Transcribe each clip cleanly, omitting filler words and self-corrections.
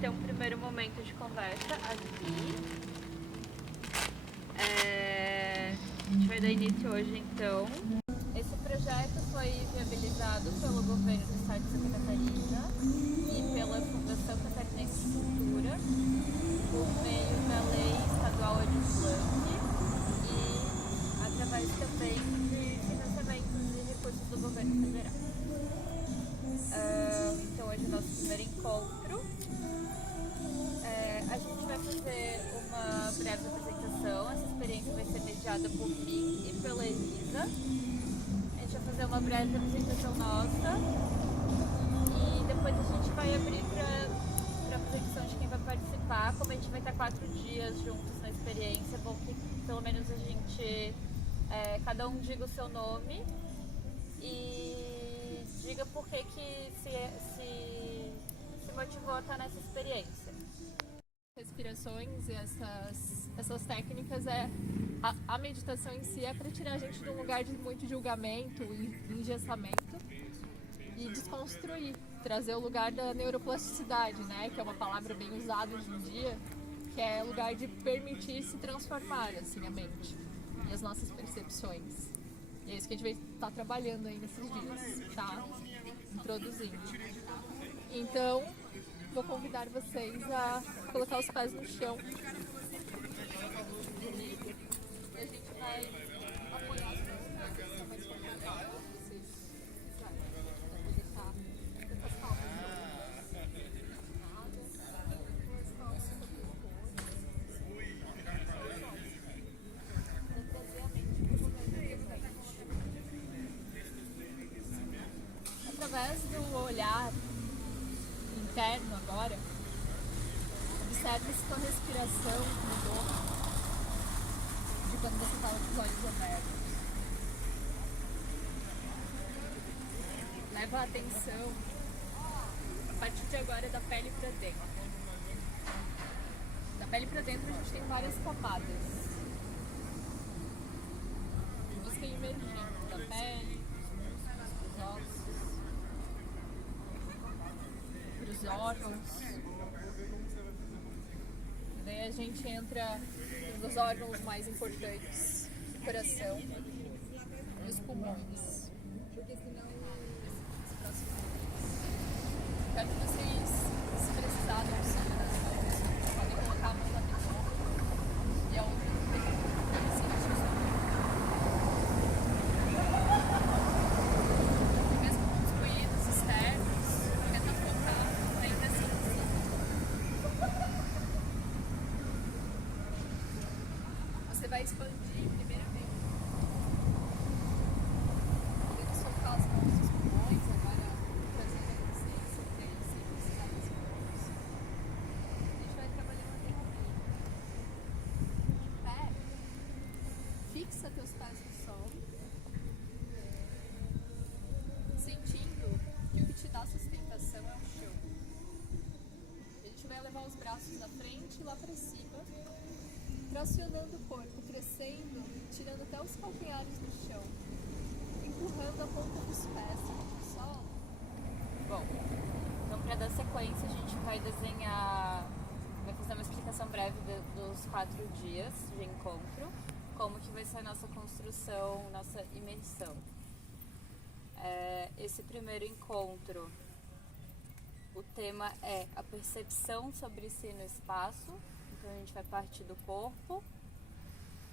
ter um primeiro momento de conversa aqui. A gente vai dar início hoje, então. Esse projeto foi viabilizado pelo governo do estado de Santa Catarina e pela Fundação Catarinense de Cultura, por meio da Lei Estadual Aldir Blanc e através também de financiamentos e recursos do governo federal. Então hoje é o nosso primeiro encontro. A gente vai fazer uma breve apresentação. Essa experiência vai ser mediada por mim e pela Elisa. A gente vai fazer uma breve apresentação nossa e depois a gente vai abrir para a apresentação de quem vai participar. Como a gente vai estar 4 dias juntos na experiência, é bom que pelo menos a gente, cada um diga o seu nome e diga por que se motivou a estar nessa experiência. Respirações e essas técnicas, a meditação em si é para tirar a gente de um lugar de muito julgamento e engessamento e desconstruir, trazer o lugar da neuroplasticidade, né, que é uma palavra bem usada hoje em dia, que é o lugar de permitir se transformar assim, a mente e as nossas percepções. E é isso que a gente vai estar trabalhando aí nesses dias, tá? Introduzindo. Então, vou convidar vocês a colocar os pés no chão. E a gente vai apoiar os nossos pés, ficar mais confortável. Vocês quiserem. Vou deixar as palmas através do olhar interno agora, observe se tua respiração mudou de quando você estava com os olhos abertos. Leva a atenção a partir de agora da pele para dentro. Da pele para dentro a gente tem várias camadas. Busca emergir da pele, dos ossos, dos órgãos. E daí a gente entra nos órgãos mais importantes, o coração e os pulmões. Quero que vocês, se precisar de auxílio das mãos, podem colocar a mão na testa e a outra no peito. Mesmo com os ruídos externos, tenta focar ainda assim. Você vai expandir primeiramente. Podemos soltar as mãos dos pulmões, agora trazendo a consciência deles sem precisar das mãos. A gente vai trabalhando até aqui. Em pé, fixa teus pés no chão, sentindo que o que te dá sustentação é o chão. A gente vai levar os braços na frente e lá para cima, tracionando o corpo, crescendo, tirando até os calcanhares do chão, empurrando a ponta dos pés contra o solo. Bom, então para dar sequência a gente vai desenhar, vai fazer uma explicação breve dos 4 dias de encontro, como que vai ser a nossa construção, nossa imersão. Esse primeiro encontro, o tema é a percepção sobre si no espaço, então a gente vai partir do corpo,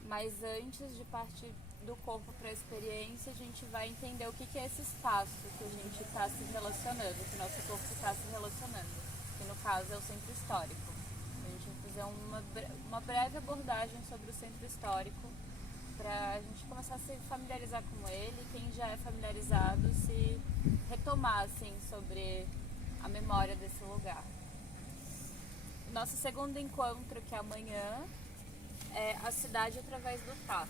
mas antes de partir do corpo para a experiência, a gente vai entender o que é esse espaço que a gente está se relacionando, que o nosso corpo está se relacionando, que no caso é o centro histórico. A gente vai fazer uma breve abordagem sobre o centro histórico, para a gente começar a se familiarizar com ele, quem já é familiarizado se retomar assim, sobre a memória desse lugar. Nosso segundo encontro, que é amanhã, é a cidade através do tato.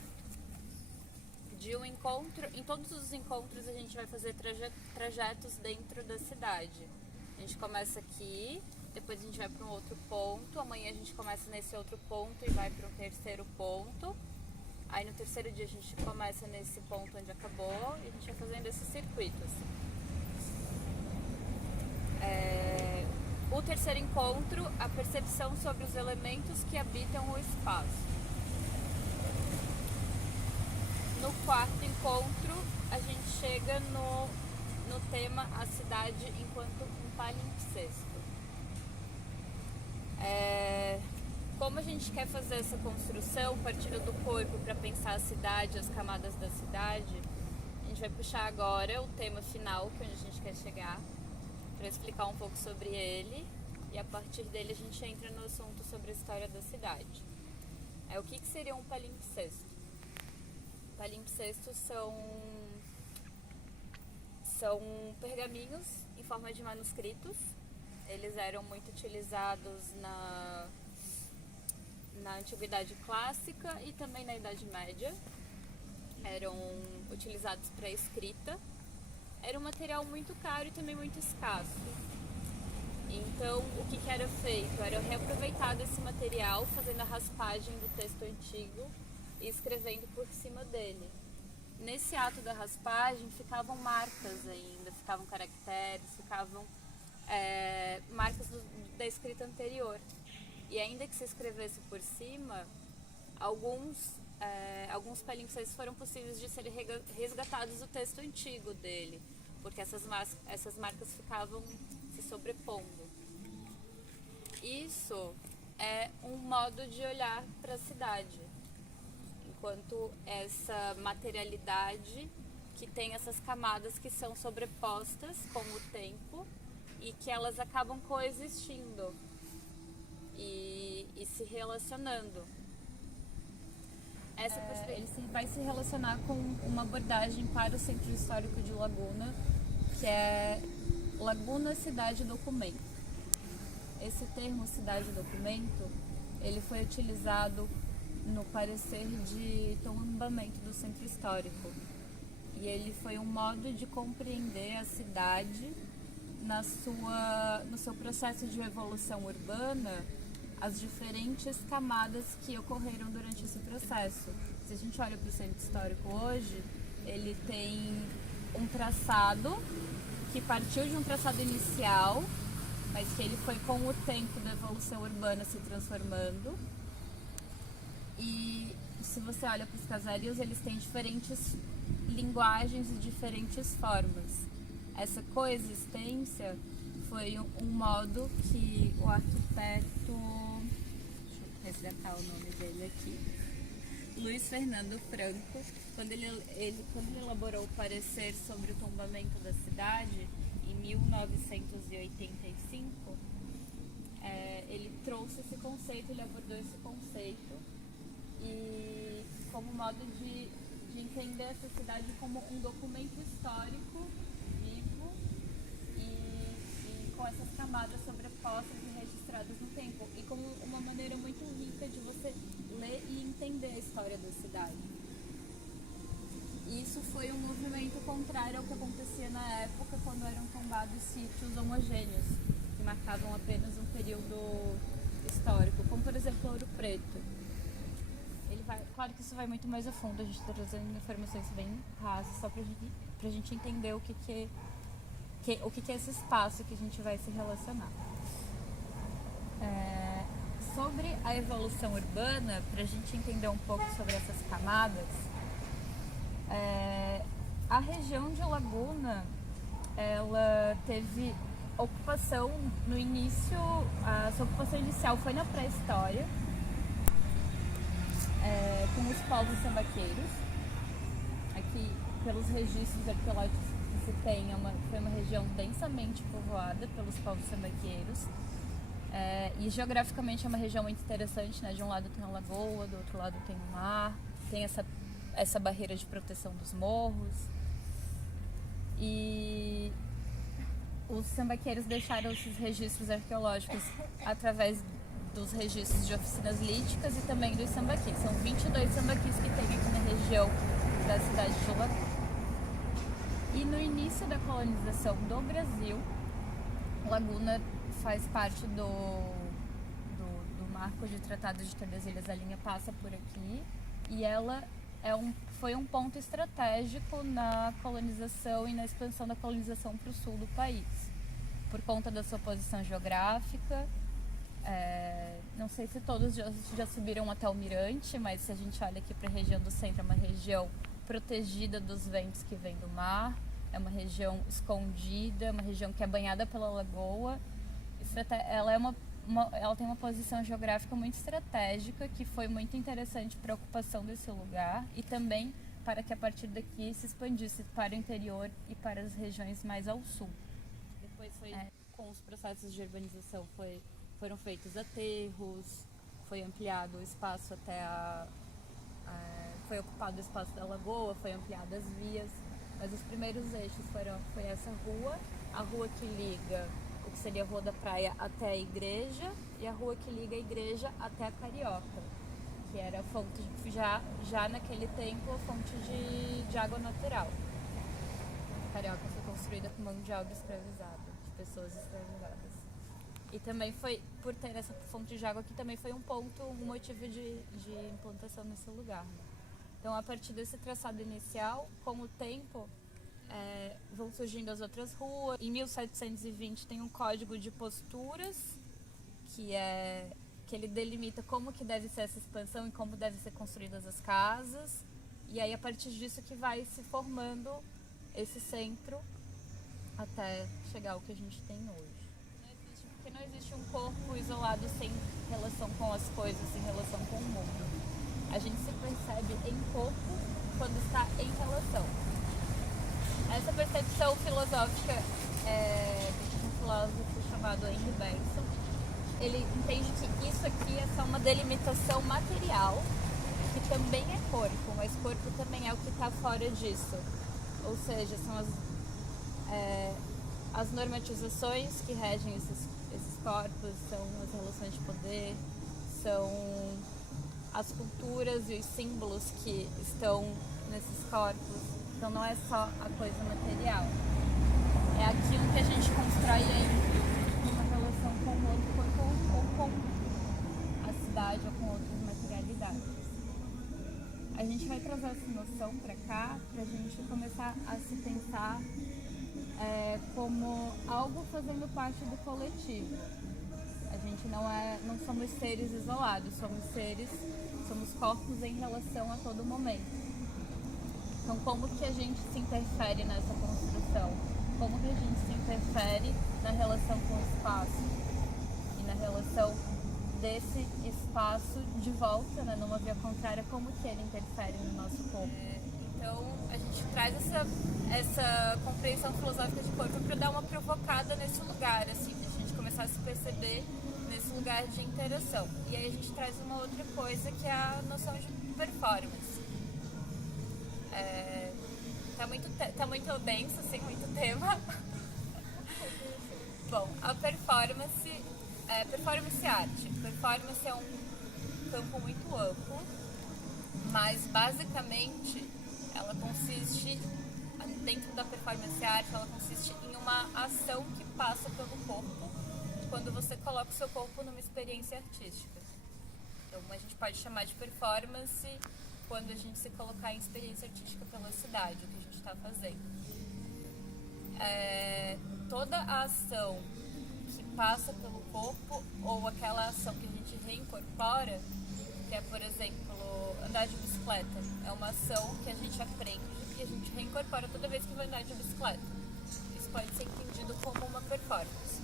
Em todos os encontros a gente vai fazer trajetos dentro da cidade. A gente começa aqui, depois a gente vai para um outro ponto, amanhã a gente começa nesse outro ponto e vai para um terceiro ponto. Aí no terceiro dia a gente começa nesse ponto onde acabou e a gente vai fazendo esse circuito assim. O terceiro encontro, a percepção sobre os elementos que habitam o espaço. No quarto encontro, a gente chega no tema a cidade enquanto um palimpsesto. Como a gente quer fazer essa construção partindo do corpo para pensar a cidade, as camadas da cidade, a gente vai puxar agora o tema final, que é onde a gente quer chegar, para explicar um pouco sobre ele, e a partir dele a gente entra no assunto sobre a história da cidade. O que seria um palimpsesto? Palimpsestos são pergaminhos em forma de manuscritos. Eles eram muito utilizados na Antiguidade Clássica e também na Idade Média. Eram utilizados para escrita. Era um material muito caro e também muito escasso. Então, o que era feito? Era reaproveitado esse material, fazendo a raspagem do texto antigo e escrevendo por cima dele. Nesse ato da raspagem ficavam marcas ainda, ficavam caracteres, ficavam marcas da escrita anterior. E ainda que se escrevesse por cima, alguns palimpsestos foram possíveis de serem resgatados do texto antigo dele, porque essas marcas ficavam se sobrepondo. Isso é um modo de olhar para a cidade, enquanto essa materialidade que tem essas camadas que são sobrepostas com o tempo e que elas acabam coexistindo e se relacionando. Ele vai se relacionar com uma abordagem para o Centro Histórico de Laguna, que é Laguna Cidade Documento. Esse termo Cidade Documento, ele foi utilizado no parecer de tombamento do Centro Histórico. E ele foi um modo de compreender a cidade no seu processo de evolução urbana, as diferentes camadas que ocorreram durante esse processo. Se a gente olha para o Centro Histórico hoje, ele tem um traçado que partiu de um traçado inicial, mas que ele foi com o tempo da evolução urbana se transformando. E se você olha para os casarios, eles têm diferentes linguagens e diferentes formas. Essa coexistência foi um modo que o arquiteto, deixa eu resgatar o nome dele aqui, Luiz Fernando Franco, quando ele elaborou o parecer sobre o tombamento da cidade, em 1985, ele trouxe esse conceito, ele abordou esse conceito, e como modo de entender essa cidade como um documento histórico vivo e com essas camadas sobrepostas e registradas no tempo, e como uma maneira muito rica de você ler e entender a história da cidade. Isso foi um movimento contrário ao que acontecia na época, quando eram tombados sítios homogêneos, que marcavam apenas um período histórico, como por exemplo Ouro Preto. Claro que isso vai muito mais a fundo, a gente está trazendo informações bem rasas, só pra gente entender o que é esse espaço que a gente vai se relacionar. Sobre a evolução urbana, pra gente entender um pouco sobre essas camadas, a região de Laguna, ela teve ocupação no início, a sua ocupação inicial foi na pré-história, com os povos sambaqueiros. Aqui, pelos registros arqueológicos que se tem, foi uma região densamente povoada pelos povos sambaqueiros. E geograficamente é uma região muito interessante, né? De um lado tem a lagoa, do outro lado tem o mar, tem essa barreira de proteção dos morros. E os sambaqueiros deixaram esses registros arqueológicos através dos registros de oficinas líticas e também dos sambaquis. São 22 sambaquis que tem aqui na região da cidade de Laguna. E no início da colonização do Brasil, Laguna faz parte do marco de Tratado de Tordesilhas. A linha passa por aqui e ela foi um ponto estratégico na colonização e na expansão da colonização para o sul do país. por conta da sua posição geográfica. Não sei se todos já subiram até o Mirante, mas se a gente olha aqui para a região do centro, é uma região protegida dos ventos que vêm do mar, é uma região escondida, uma região que é banhada pela lagoa. Ela tem uma posição geográfica muito estratégica, que foi muito interessante para a ocupação desse lugar e também para que a partir daqui se expandisse para o interior e para as regiões mais ao sul. Depois com os processos de urbanização foram feitos aterros, foi ampliado o espaço foi ocupado o espaço da lagoa, foi ampliado as vias, mas os primeiros eixos foi essa rua, a rua que liga o que seria a Rua da Praia até a igreja e a rua que liga a igreja até a Carioca, que era a fonte, já naquele tempo, a fonte de água natural. A Carioca foi construída com mão de obra escravizada, de pessoas escravizadas. E também foi, por ter essa fonte de água aqui, também foi um motivo de implantação nesse lugar. Então, a partir desse traçado inicial, com o tempo, vão surgindo as outras ruas. Em 1720 tem um código de posturas, que ele delimita como que deve ser essa expansão e como devem ser construídas as casas. E aí, a partir disso que vai se formando esse centro até chegar ao que a gente tem hoje. Porque não existe um corpo isolado sem relação com as coisas, sem relação com o mundo. A gente se percebe em corpo quando está em relação. Essa percepção filosófica de um filósofo chamado Henri Bergson, ele entende que isso aqui é só uma delimitação material, que também é corpo, mas corpo também é o que está fora disso. Ou seja, são as normatizações que regem esses corpos, são as relações de poder, são as culturas e os símbolos que estão nesses corpos. Então não é só a coisa material, é aquilo que a gente constrói em uma relação com o outro corpo ou com a cidade ou com outras materialidades. A gente vai trazer essa noção para cá para a gente começar a se pensar como algo fazendo parte do coletivo. A gente não somos seres isolados, somos corpos em relação a todo momento. Então, como que a gente se interfere nessa construção? Como que a gente se interfere na relação com o espaço? E na relação desse espaço de volta, né, numa via contrária, como que ele interfere no nosso corpo? Então, a gente traz essa compreensão filosófica de corpo para dar uma provocada nesse lugar, assim, de a gente começar a se perceber nesse lugar de interação. E aí a gente traz uma outra coisa, que é a noção de performance. Tá muito denso, assim, muito tema. Bom, a performance arte. Performance é um campo muito amplo, mas basicamente ela consiste, dentro da performance arte, ela consiste em uma ação que passa pelo corpo quando você coloca o seu corpo numa experiência artística. Então a gente pode chamar de performance quando a gente se colocar em experiência artística pela cidade, o que a gente está fazendo. Toda a ação que passa pelo corpo, ou aquela ação que a gente reincorpora, que é, por exemplo, andar de bicicleta, é uma ação que a gente aprende e a gente reincorpora toda vez que vai andar de bicicleta. Isso pode ser entendido como uma performance.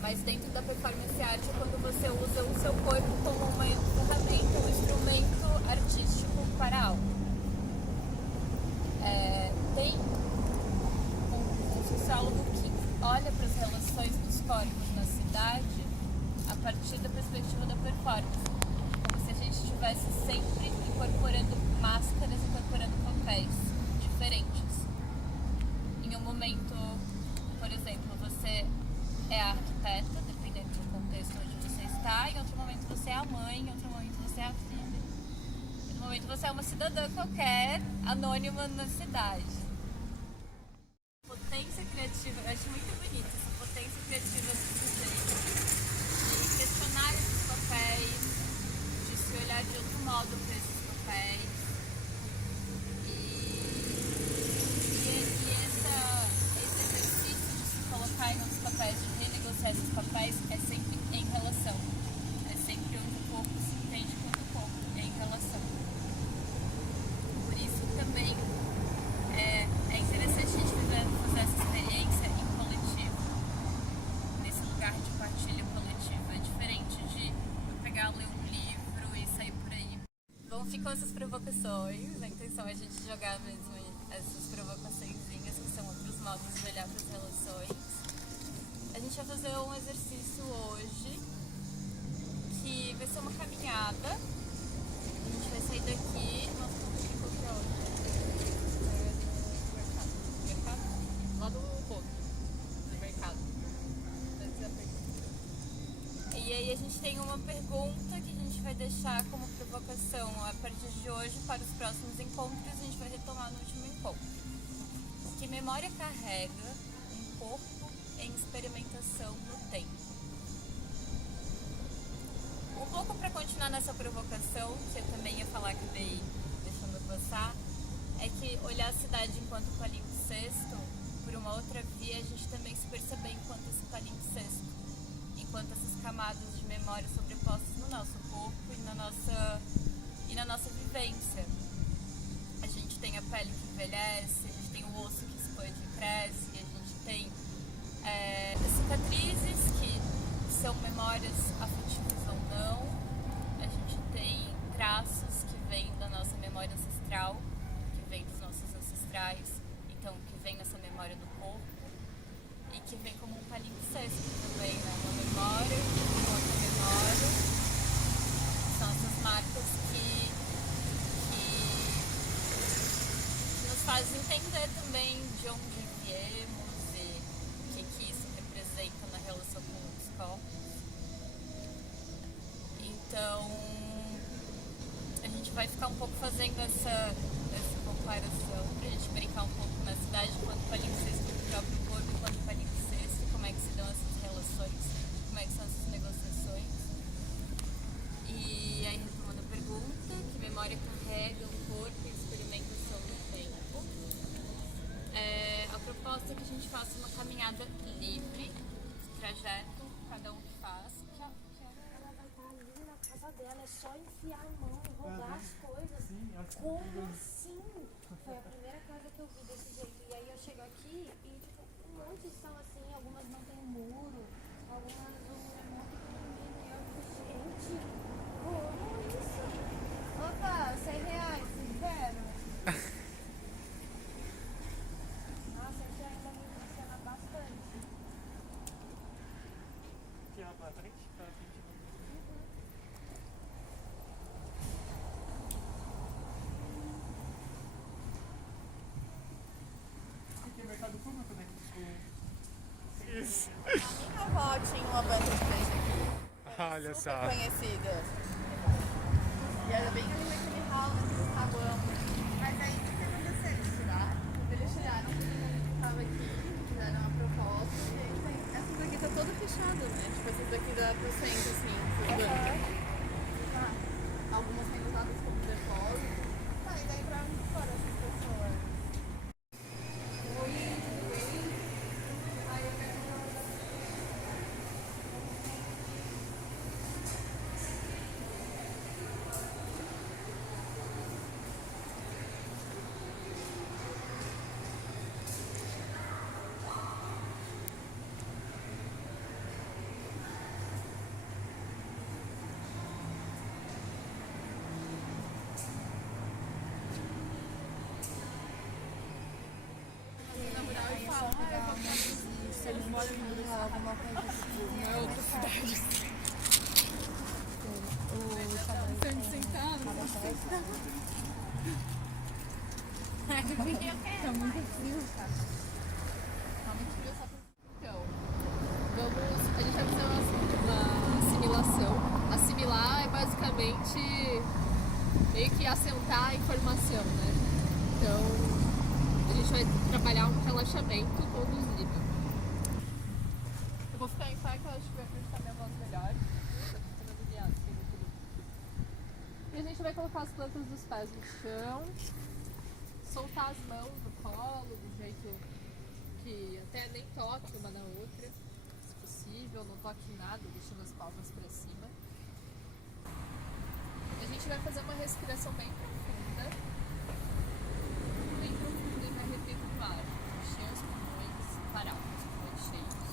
Mas dentro da performance arte é quando você usa o seu corpo como uma ferramenta, um instrumento artístico para algo. Tem um sociólogo que olha para as relações dos corpos na cidade a partir da perspectiva da performance, como se a gente estivesse sempre incorporando máscaras, incorporando papéis diferentes. Em um momento, por exemplo, você é a arquiteta, dependendo do contexto onde você está, em outro momento você é a mãe, em outro momento você é a filha. Em outro momento você é uma cidadã qualquer, anônima na cidade. Potência criativa, eu acho muito bonito essa potência criativa do sujeito, de questionar esses papéis, de se olhar de outro modo para esses papéis. Esse exercício de se ficam essas provocações. A intenção é a gente jogar mesmo essas provocaçõezinhas, que são outros modos de olhar para as relações. A gente vai fazer um exercício hoje, que vai ser uma caminhada. A gente vai sair daqui. Nossa, como ficou pra onde? Mercado? Lá do ponto, do mercado. Antes da pergunta. E aí a gente tem uma pergunta que a gente vai deixar como provocação a partir de hoje para os próximos encontros. A gente vai retomar no último encontro. Que memória carrega um corpo em experimentação no tempo? Um pouco para continuar nessa provocação, que eu também ia falar, que acabei deixando passar, é que olhar a cidade enquanto palimpsesto, por uma outra via, a gente também se perceber enquanto esse palimpsesto, enquanto essas camadas de memória sobrepostas no nosso corpo e na nossa vivência. A gente tem a pele que envelhece, a gente tem o osso que expande e cresce, a gente tem cicatrizes que são memórias afetivas ou não, a gente tem traços que vêm da nossa memória ancestral, que vêm dos nossos ancestrais, então que vem nessa memória do corpo e que vem como um palimpsesto também, né? Uma memória, outra memória, são essas marcas que nos fazem entender também de onde viemos e o que isso representa na relação com os corpos. Então, a gente vai ficar um pouco fazendo essa comparação, pra gente brincar um pouco na cidade enquanto palimpsesto do próprio corpo, enquanto palimpsesto, como é que se dão essas relações, como é que são essas negociações. E aí, retomando a pergunta, que memória carrega um corpo em experimentação no tempo? A proposta é que a gente faça uma caminhada livre, trajeto, cada um que faz. Ela vai estar ali na casa dela, é só enfiar a mão e roubar as coisas. Sim, Como assim? Foi a primeira casa que eu vi desse jeito. E aí eu chego aqui e tipo, um monte são assim, algumas não tem muro, algumas o muro é muito pequenininho. E eu fico, gente, como isso? Opa, R$100, zero. Nossa, aqui ainda me funciona bastante. aqui ó, pra frente, Aqui é mercado público, né? Isso. A minha avó tinha uma banca de peixe aqui. Olha Super só. conhecida. E era bem ali naquele hall, naquele saguão. Mas aí o que aconteceu? Eles tiraram. Quando eles tiraram, todo mundo que estava aqui, fizeram uma proposta. E aí tem. Essas aqui tá toda fechada, né? Tipo, essas daqui dá pro centro, assim, essas bancas. Algumas têm usadas como depósito. Tá, e daí pra onde foram essas pessoas? Na rural e falam, eu vou pra se eles moram em rural, alguma coisa assim. Em outra cidade. Tá muito frio, cara. Tá muito frio, só pra... Então, a gente vai fazer uma assimilação. Assimilar é basicamente meio que assentar a informação, né? Então, a gente vai trabalhar um relaxamento conduzido. Eu vou ficar em pé, que eu acho que vai acreditar minha voz melhor. E a gente vai colocar as plantas dos pés no chão, soltar as mãos no colo, do jeito que até nem toque uma na outra, se possível, não toque em nada, deixando as palmas para cima. A gente vai fazer uma respiração bem profunda e vai reter com o ar. Encher os pulmões, parar os pulmões cheios.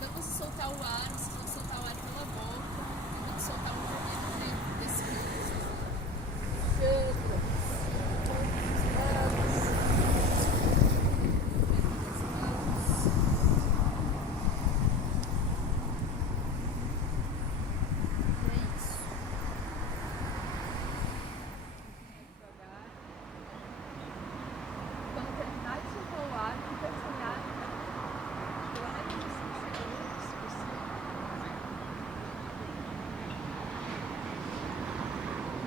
Vamos soltar o ar, se não soltar o ar pela boca, vamos soltar um pouquinho dentro desse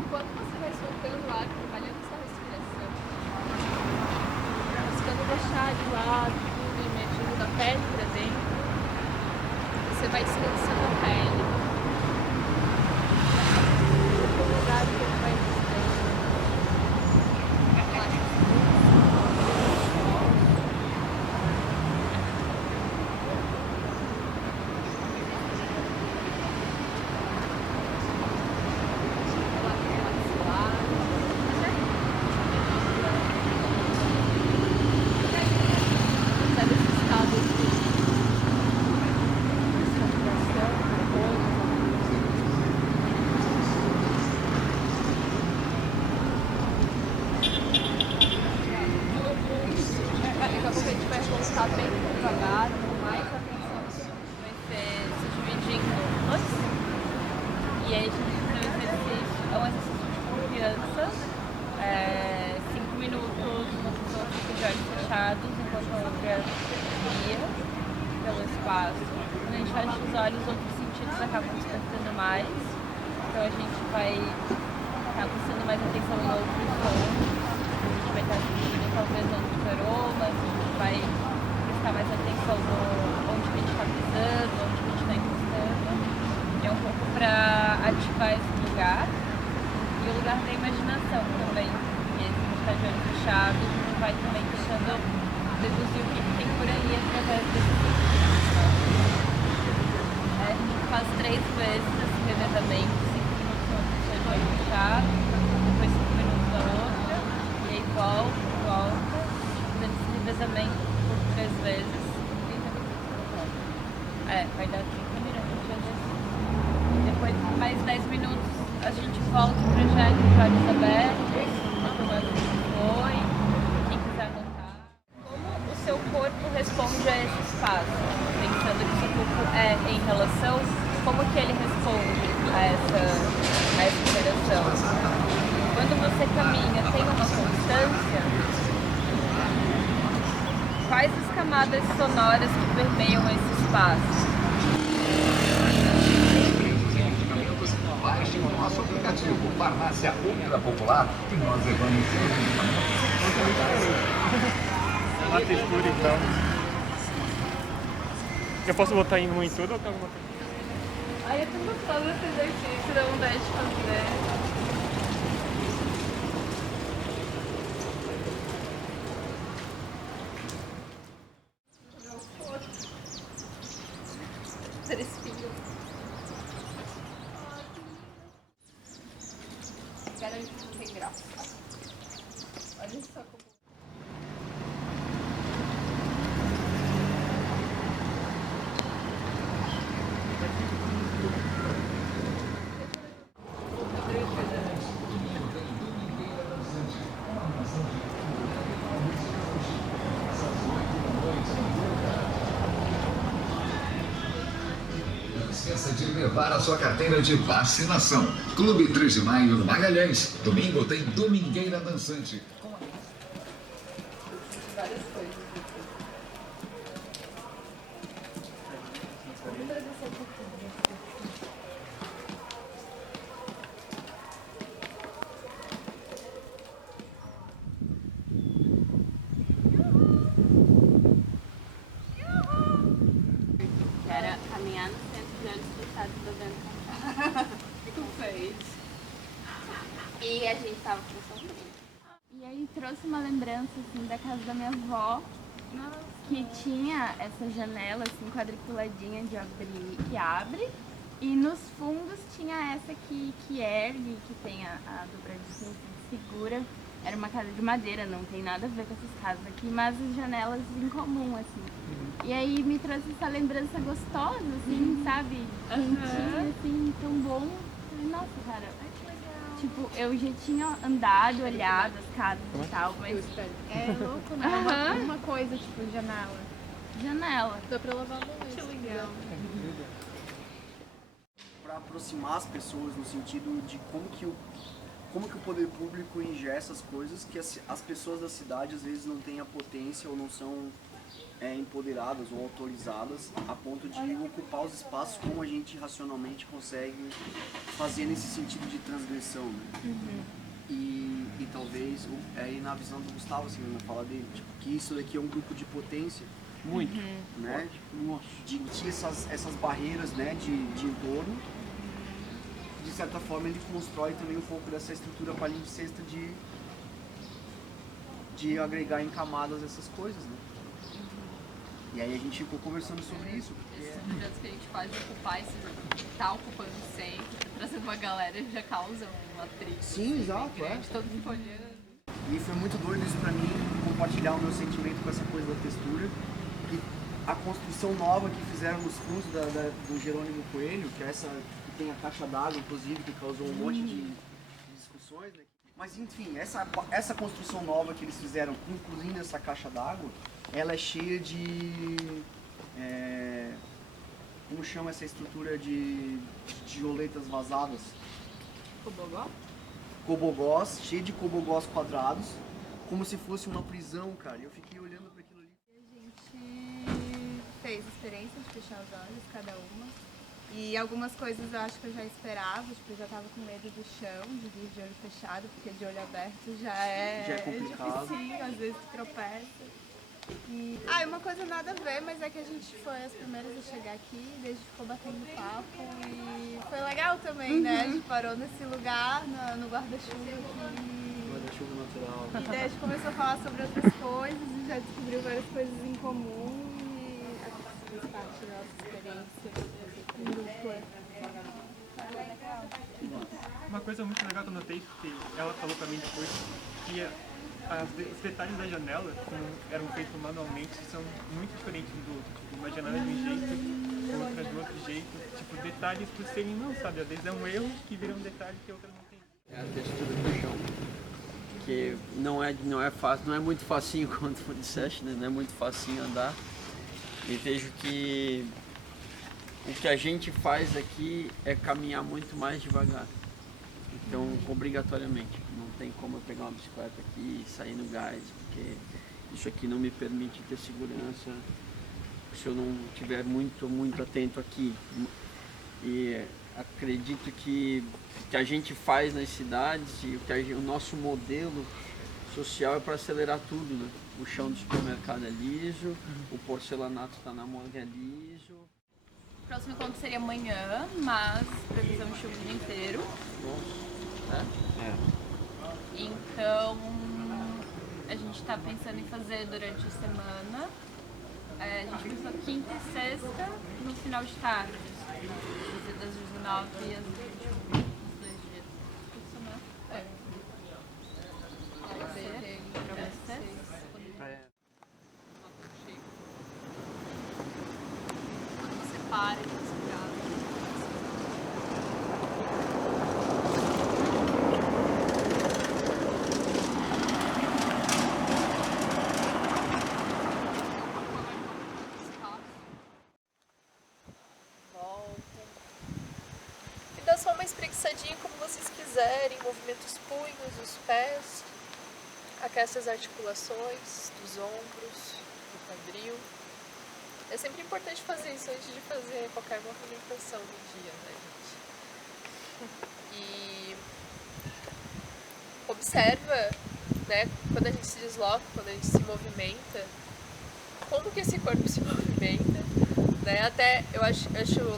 enquanto você vai soltando o ar, trabalhando essa respiração, buscando deixar de lado tudo e medindo da pele para dentro, você vai descansando a pele. O lugar que ele vai distante. Relaxa os daqui a pouco a gente vai voltar bem devagar, com mais atenção. Vai ser se dividir em grupos. E aí a gente vai fazer um exercício. É um exercício de confiança. 5 minutos, uma pessoa fica de olhos fechados, enquanto a outra guia pelo espaço. Quando a gente fecha os olhos, outros sentidos acabam despertando mais. Então a gente vai estar prestando mais atenção em outros sons. A gente vai estar sentindo talvez outros aromas, a gente vai prestar mais atenção no onde que a gente está pisando, onde que a gente está encostando. É um pouco para ativar esse lugar. E o lugar da imaginação também. Porque se a gente está de olho fechado, a gente vai também tentando deduzir o que tem por aí através desse a gente faz 3 vezes esse revezamento, 5 minutos uma pessoa de olho fechado, depois 5 minutos a outra, e aí volta, fazendo esse revezamento por 3 vezes, 30 minutos. Vai dar 30 minutos de exercício. Depois, mais 10 minutos, a gente volta para já de olhos abertos, tomando o que foi, quem quiser anotar. Como o seu corpo responde a esse espaço? Pensando que o seu corpo é em relação, como que ele responde a essa interação? Quando você caminha, tem uma constância? Quais as camadas sonoras que permeiam esse espaço? Baixe o nosso aplicativo Farmácia Ultra Popular e nós levamos Uma textura então. Eu posso botar em tudo ou tem alguma coisa? Ai, é tão gostoso esse exercício, dá vontade de fazer. Trespinho. Garante que não tem graça. Olha só como. Não esqueça de levar a sua carteira de vacinação. Clube 3 de Maio no Magalhães. Domingo tem Domingueira Dançante. Várias coisas. Que era caminhar no centro de olhos fechados bebendo café. Fico feliz. E a gente tava com sombrinha. E aí trouxe uma lembrança assim da casa da minha avó, que tinha essa janela assim quadriculadinha de abrir que abre, e nos fundos tinha essa que ergue, que tem a dobradiça que segura. Era uma casa de madeira, não tem nada a ver com essas casas aqui, mas as janelas em comum, assim. E aí me trouxe essa lembrança gostosa, assim, sabe? Quentinha, assim, tão bom. Falei, nossa, cara, tipo, eu já tinha andado, olhado as casas e tal, mas... É louco, né? Uma coisa, tipo, janela. Janela. Dá pra lavar muito. Que legal. Para aproximar as pessoas no sentido de como que o poder público ingessa as coisas que as pessoas da cidade às vezes não têm a potência ou não são empoderadas ou autorizadas a ponto de ocupar os espaços como a gente racionalmente consegue fazer nesse sentido de transgressão, né? E talvez, aí na visão do Gustavo, assim, na fala dele, tipo, que isso daqui é um grupo de potência, Muito. né? De emitir essas barreiras, né, de entorno. De certa forma ele constrói também um pouco dessa estrutura palimpsesta de agregar em camadas essas coisas, né? E aí a gente ficou conversando sobre isso. Esses projetos que a gente faz de ocupar esses, tá ocupando sempre, tá trazendo uma galera, já causa um atrito. Sim, exato, grande, todo mundo olhando. E foi muito doido isso pra mim, compartilhar o meu sentimento com essa coisa da textura. E a construção nova que fizeram nos fundos do Jerônimo Coelho, que é essa que tem a caixa d'água, inclusive, que causou um monte de discussões, né? Mas enfim, essa construção nova que eles fizeram, incluindo essa caixa d'água, ela é cheia de... como chama essa estrutura de tioletas vazadas? Cobogó? Cobogós, cheio de cobogós quadrados, como se fosse uma prisão, cara. E eu fiquei olhando para aquilo ali. A gente fez experiência de fechar os olhos, cada uma. E algumas coisas eu acho que eu já esperava, tipo, eu já tava com medo do chão, de vir de olho fechado, porque de olho aberto já é complicado. difícil, às vezes tropeça. E uma coisa nada a ver, mas é que a gente foi as primeiras a chegar aqui, desde ficou batendo papo e foi legal também, né? A gente parou nesse lugar, no guarda-chuva aqui. Guarda-chuva natural. E daí a gente começou a falar sobre outras coisas e já descobriu várias coisas em comum e fez parte da nossa experiência em dupla. Uma coisa muito legal que eu notei, que ela falou pra mim depois, que os detalhes da janela, como eram feitos manualmente, são muito diferentes um do outro. Tipo, uma janela de um jeito, outra de outro jeito. Tipo, detalhes por serem não, sabe? Às vezes é um erro que vira um detalhe que a outra não tem. É a textura do chão, que não é fácil, não é muito facinho, como tu disseste, né? Não é muito facinho andar. E vejo que o que a gente faz aqui é caminhar muito mais devagar. Então, obrigatoriamente, não tem como eu pegar uma bicicleta aqui e sair no gás, porque isso aqui não me permite ter segurança se eu não estiver muito atento aqui. E acredito que o que a gente faz nas cidades e o nosso modelo social é para acelerar tudo, né? O chão do supermercado é liso, o porcelanato está na manga é liso. O próximo encontro seria amanhã, mas previsão de chuva o dia inteiro. Então a gente está pensando em fazer durante a semana. A gente pensou quinta e sexta no final de tarde, das 19 às 21, os 2 dias. Funcionar? Pode ser pra vocês? Quando você para e respira. Só uma espreguiçadinha como vocês quiserem, movimenta os punhos, os pés, aquece as articulações dos ombros, do quadril. É sempre importante fazer isso antes de fazer qualquer movimentação no dia, né, gente? E observa, né, quando a gente se desloca, quando a gente se movimenta, como que esse corpo se movimenta, né? Até eu acho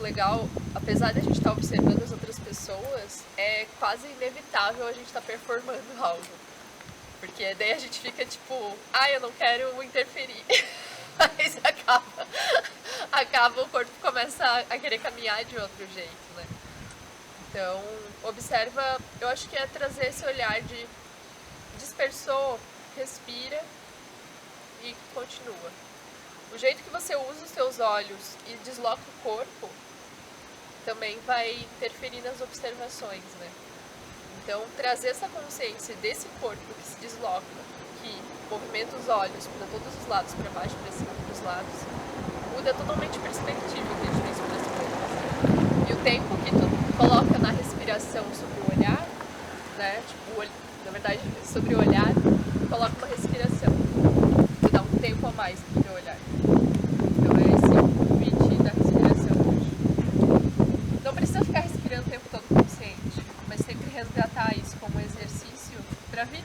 legal, apesar de a gente estar observando as outras pessoas, é quase inevitável a gente estar performando algo. Porque daí a gente fica tipo, eu não quero interferir. Mas acaba o corpo começa a querer caminhar de outro jeito, né? Então, observa, eu acho que é trazer esse olhar de dispersou, respira e continua. O jeito que você usa os seus olhos e desloca o corpo também vai interferir nas observações, né? Então, trazer essa consciência desse corpo que se desloca, que movimenta os olhos para todos os lados, para baixo, para cima, para os lados, muda totalmente a perspectiva que a gente tem sobre as coisas. E o tempo que tu coloca na respiração sobre o olhar, né? Tipo, na verdade, sobre o olhar, coloca uma respiração. Tu dá um tempo a mais no teu olhar.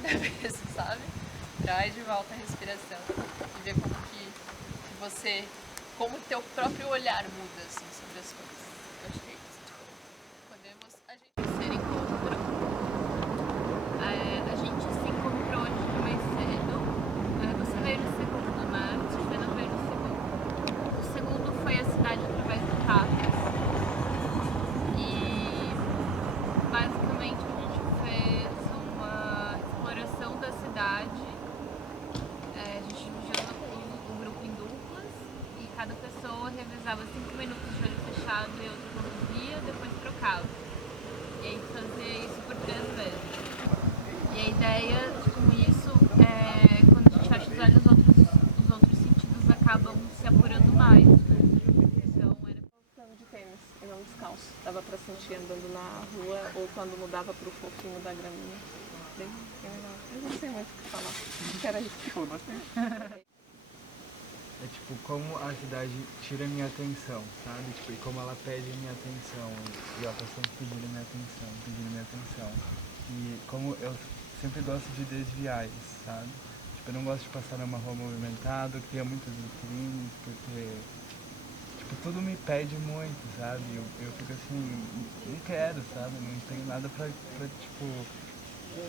cabeça, sabe? Traz de volta a respiração e vê como que você, como teu próprio olhar muda, assim, sobre as coisas. Eu acho que é isso. Tipo, podemos a gente ser encontro. A gente se encontrou hoje de mais cedo. Você veio no segundo, né? Você não veio no segundo. O segundo foi a cidade através do Tapas. E basicamente a gente fez uma exploração da cidade. A gente dividiu o grupo em duplas e cada pessoa revezava 5 minutos de olho fechado e outra conduzia, depois trocava. E aí fazia isso por 3 vezes. E a ideia com isso é quando a gente fecha os olhos, os outros sentidos acabam se apurando mais, né? Então era Andando de tênis e não descalço. Dava pra sentir andando na rua ou quando mudava pro fofinho da graminha. Bem legal. Eu não sei muito o que falar. Era isso. Falou bastante. É tipo, como a cidade tira a minha atenção, sabe? Tipo, e como ela pede a minha atenção. E ela tá sempre pedindo a minha atenção, pedindo a minha atenção. E como eu sempre gosto de desviar isso, sabe? Tipo, eu não gosto de passar numa rua movimentada, que tenha muitas vitrines, porque... Tipo, tudo me pede muito, sabe? Eu fico assim, não quero, sabe? Não tenho nada pra tipo...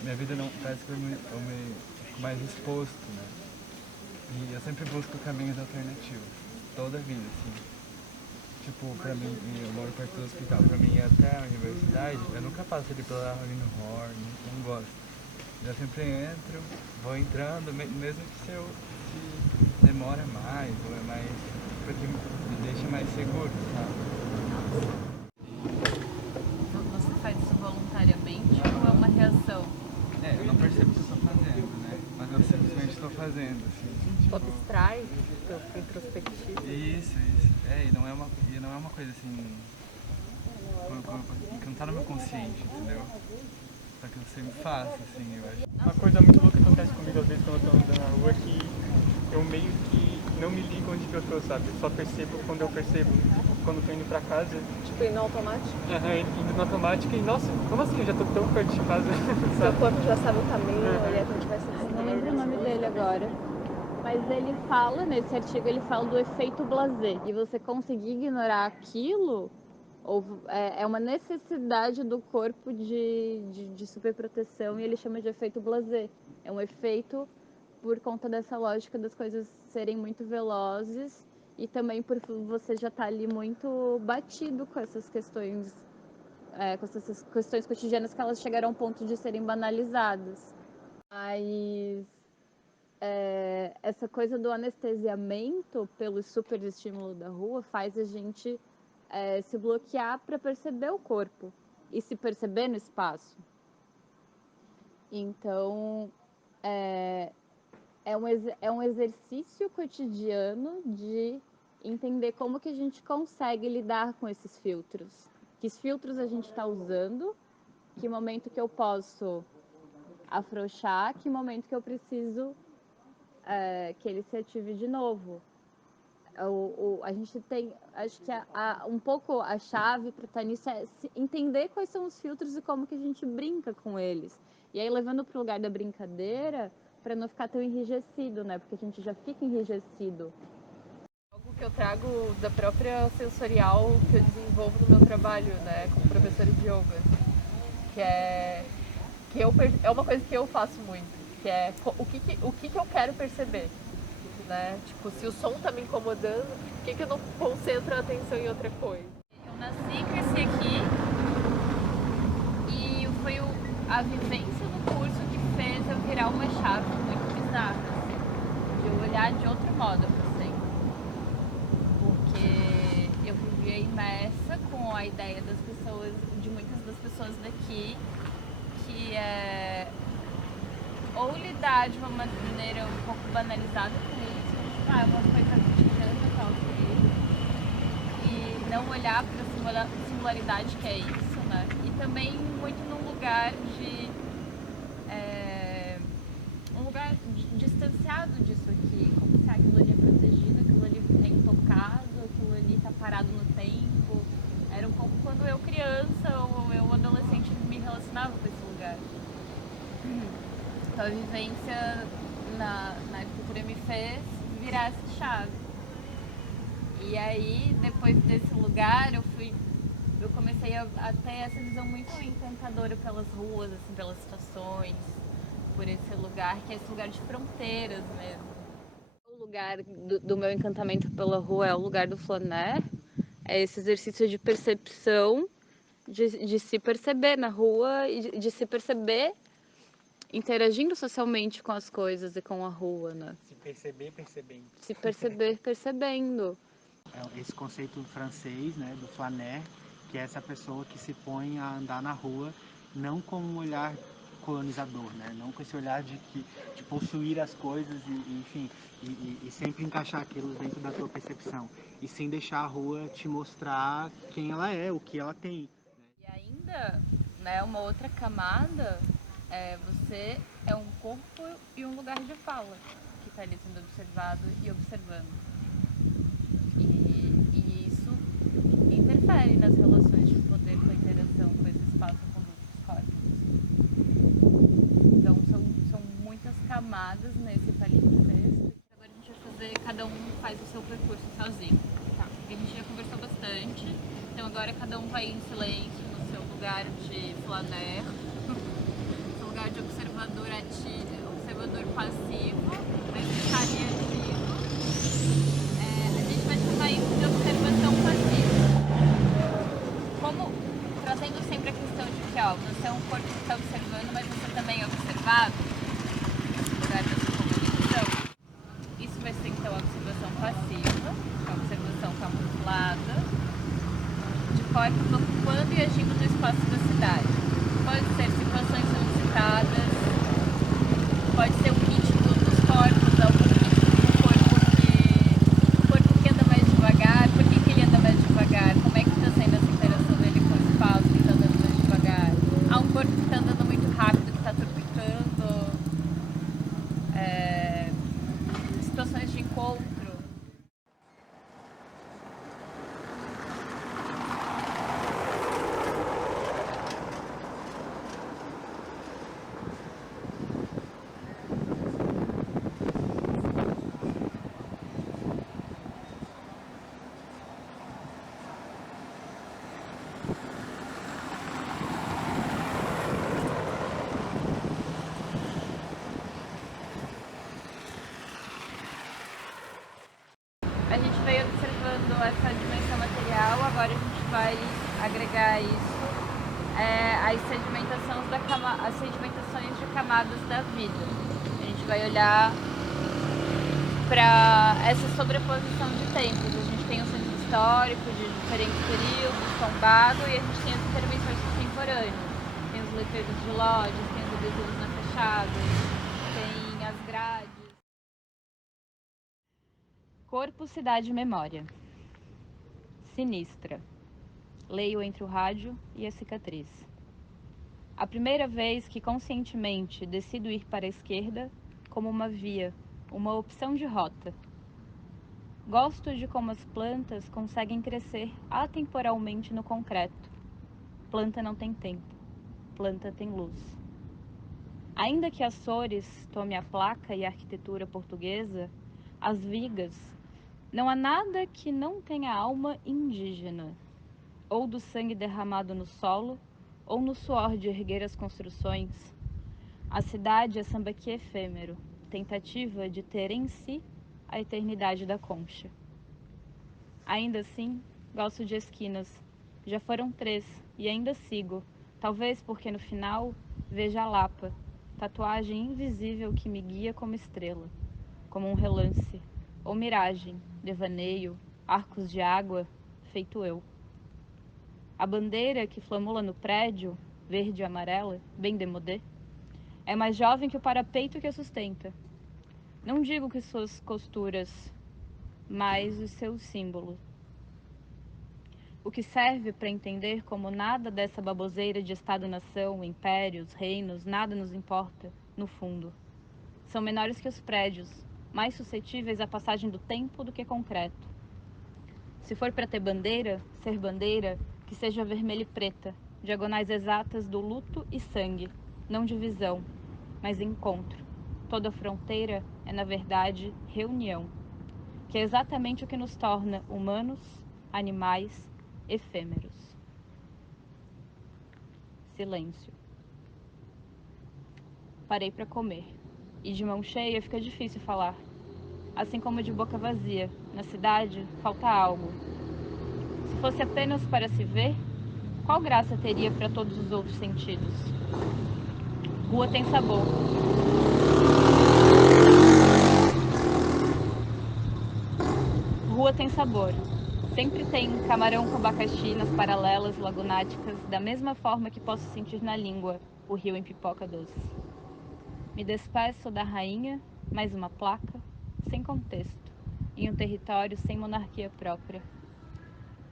Minha vida não... Parece que eu me fico mais exposto, né? E eu sempre busco caminhos alternativos, toda a vida, assim. Tipo, pra mim, eu moro perto do hospital, pra mim ir até a universidade, eu nunca passo ali pela Avenida Horn, não gosto. Eu sempre entro, vou entrando, mesmo que se demora mais, ou é mais, porque me deixa mais seguro, sabe? Você faz isso voluntariamente ou é uma reação? Eu não percebo o que eu tô fazendo, né? Mas eu simplesmente estou fazendo, assim. Tu abstrai, tu introspectivo. Isso. E não é uma coisa assim. Que não tá no meu consciente, entendeu? Só que eu sempre faço, assim, eu acho. Uma coisa muito louca que acontece comigo às vezes quando eu tô andando na rua é que eu meio que não me ligo onde que eu tô, sabe? Eu só percebo quando eu percebo. Quando eu tô indo pra casa. Tipo, ir no automático? Indo no automático e, nossa, como assim? Eu já tô tão perto de casa, Seu sabe? corpo já sabe o caminho e a gente vai se Não lembro o nome dele agora. Mas ele fala, nesse artigo, ele fala do efeito blasé. E você conseguir ignorar aquilo é uma necessidade do corpo de superproteção e ele chama de efeito blasé. É um efeito por conta dessa lógica das coisas serem muito velozes e também por você já estar ali muito batido com essas questões, com essas questões cotidianas que elas chegaram ao ponto de serem banalizadas. Mas essa coisa do anestesiamento pelo superestímulo da rua faz a gente se bloquear para perceber o corpo e se perceber no espaço. Então, é um exercício cotidiano de entender como que a gente consegue lidar com esses filtros. Que filtros a gente está usando, que momento que eu posso afrouxar, que momento que eu preciso que ele se ative de novo. A gente tem, acho que um pouco a chave para estar nisso é entender quais são os filtros e como que a gente brinca com eles. E aí levando para o lugar da brincadeira, para não ficar tão enrijecido, né? Porque a gente já fica enrijecido. Algo que eu trago da própria sensorial que eu desenvolvo no meu trabalho, né, como professora de yoga, que é uma coisa que eu faço muito, que é o que eu quero perceber, né? Tipo, se o som tá me incomodando, por que eu não concentro a atenção em outra coisa? Eu nasci e cresci aqui e foi a vivência do curso que fez eu virar uma chave muito bizarra, assim, de eu olhar de outro modo para sempre. Porque eu vivia imersa com a ideia das pessoas, de muitas das pessoas daqui, que é ou lidar de uma maneira um pouco banalizada com isso, tipo, é uma coisa cotidiana, tal, e não olhar para a singularidade que é isso, né? E também muito num lugar um lugar distanciado disso aqui, como se aquilo ali é protegido, aquilo ali é intocado, aquilo ali tá parado no tempo. Era um pouco quando eu criança ou eu adolescente me relacionava com esse lugar. Então a vivência na arquitetura me fez virar essa chave. E aí, depois desse lugar, eu comecei a ter essa visão muito encantadora pelas ruas, assim, pelas estações, por esse lugar, que é esse lugar de fronteiras mesmo. O lugar do meu encantamento pela rua é o lugar do flaner, é esse exercício de percepção, de se perceber na rua e de se perceber interagindo socialmente com as coisas e com a rua, né? Se perceber percebendo. Se perceber percebendo. É esse conceito francês, né, do flaner, que é essa pessoa que se põe a andar na rua não com um olhar colonizador, né, não com esse olhar de possuir as coisas e sempre encaixar aquilo dentro da tua percepção, e sim deixar a rua te mostrar quem ela é, o que ela tem. E ainda, né, uma outra camada você é um corpo e um lugar de fala que está ali sendo observado e observando. E isso interfere nas relações de poder com a interação com esse espaço com outros corpos. Então são muitas camadas nesse palimpsesto. Agora a gente vai fazer, cada um faz o seu percurso sozinho. Tá? A gente já conversou bastante, então agora cada um vai em silêncio no seu lugar de flaner, seu lugar de observador ativo, observador passivo, mas que está ali ativo. A gente vai chamar isso de observação passiva. Como trazendo sempre a questão de que você é um corpo que está observando, mas você também é observado, no lugar da sua comunicação. Isso vai ser então a observação passiva, a observação camuflada, de corpos ocupando e agindo no espaço da cidade. Pode ser situações solicitadas, pode ser o ritmo dos corpos, algum ritmo do corpo que anda mais devagar. Por que ele anda mais devagar? Como é que está sendo essa interação dele com o espaço que está andando mais devagar? Há um corpo que está andando muito rápido, que está tropicando. Situações de encontro. A gente veio observando essa dimensão material, agora a gente vai agregar a isso as sedimentações de camadas da vida. A gente vai olhar para essa sobreposição de tempos. A gente tem um centro histórico de diferentes períodos, tombado, e a gente tem as intervenções contemporâneas. Tem os letreiros de lojas, tem os adesivos na fachada, tem as grades. Corpo, cidade, memória. Sinistra. Leio entre o rádio e a cicatriz. A primeira vez que conscientemente decido ir para a esquerda como uma via, uma opção de rota. Gosto de como as plantas conseguem crescer atemporalmente no concreto. Planta não tem tempo. Planta tem luz. Ainda que Açores tome a placa e a arquitetura portuguesa, as vigas, não há nada que não tenha alma indígena, ou do sangue derramado no solo, ou no suor de erguer as construções. A cidade é sambaqui efêmero, tentativa de ter em si a eternidade da concha. Ainda assim, gosto de esquinas. Já foram 3 e ainda sigo, talvez porque no final veja a Lapa, tatuagem invisível que me guia como estrela, como um relance, ou miragem, devaneio, arcos de água, feito eu. A bandeira que flamula no prédio, verde e amarela, bem demodê, é mais jovem que o parapeito que a sustenta. Não digo que suas costuras, mas os seus símbolos. O que serve para entender como nada dessa baboseira de Estado-nação, impérios, reinos, nada nos importa, no fundo. São menores que os prédios, mais suscetíveis à passagem do tempo do que concreto. Se for para ter bandeira, ser bandeira, que seja vermelha e preta, diagonais exatas do luto e sangue, não divisão, mas encontro. Toda fronteira é, na verdade, reunião, que é exatamente o que nos torna humanos, animais, efêmeros. Silêncio. Parei para comer, e de mão cheia fica difícil falar. Assim como de boca vazia, na cidade falta algo. Se fosse apenas para se ver, qual graça teria para todos os outros sentidos? Rua tem sabor. Rua tem sabor. Sempre tem camarão com abacaxi nas paralelas lagunáticas, da mesma forma que posso sentir na língua o rio em pipoca doce. Me despeço da rainha, mais uma placa, sem contexto, em um território sem monarquia própria.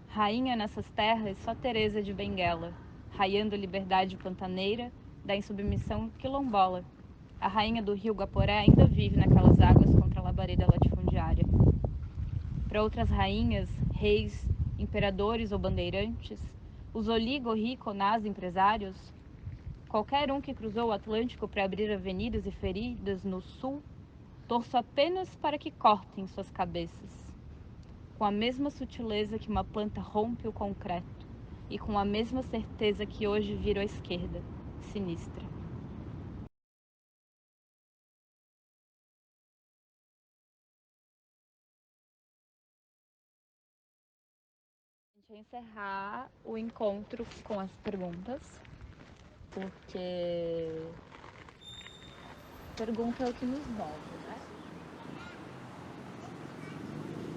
Rainha nessas terras, só Teresa de Benguela, raiando liberdade pantaneira da insubmissão quilombola. A rainha do rio Guaporé ainda vive naquelas águas contra a labareda latifundiária. Para outras rainhas, reis, imperadores ou bandeirantes, os oligo-riconás empresários, qualquer um que cruzou o Atlântico para abrir avenidas e feridas no sul, torço apenas para que cortem suas cabeças, com a mesma sutileza que uma planta rompe o concreto e com a mesma certeza que hoje viro à esquerda, sinistra. A gente vai encerrar o encontro com as perguntas, porque pergunta é o que nos move, né?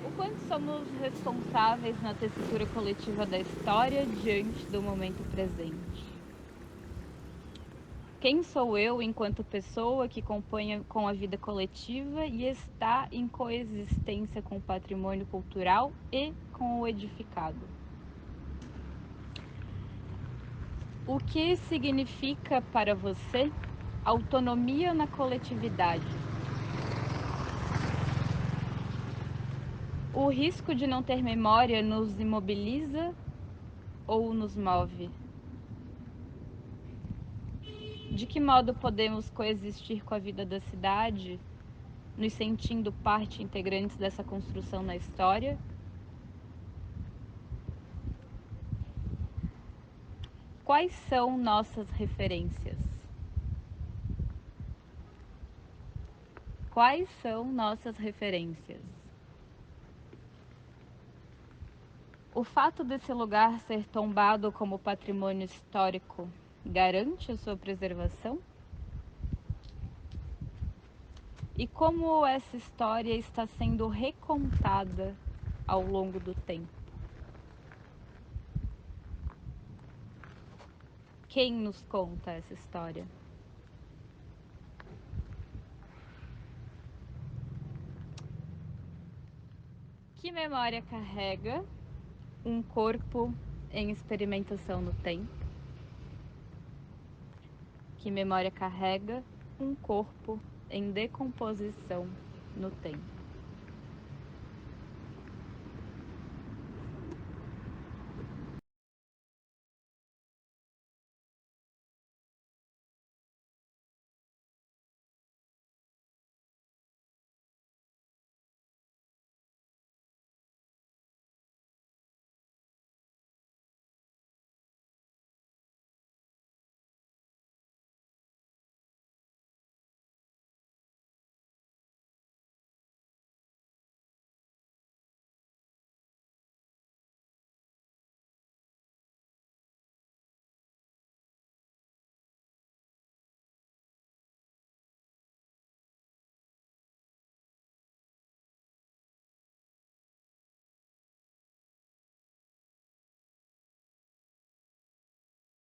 O quanto somos responsáveis na tessitura coletiva da história diante do momento presente? Quem sou eu enquanto pessoa que compõe com a vida coletiva e está em coexistência com o patrimônio cultural e com o edificado? O que significa para você autonomia na coletividade? O risco de não ter memória nos imobiliza ou nos move? De que modo podemos coexistir com a vida da cidade, nos sentindo parte integrantes dessa construção na história? Quais são nossas referências? Quais são nossas referências? O fato desse lugar ser tombado como patrimônio histórico garante a sua preservação? E como essa história está sendo recontada ao longo do tempo? Quem nos conta essa história? Que memória carrega um corpo em experimentação no tempo? Que memória carrega um corpo em decomposição no tempo?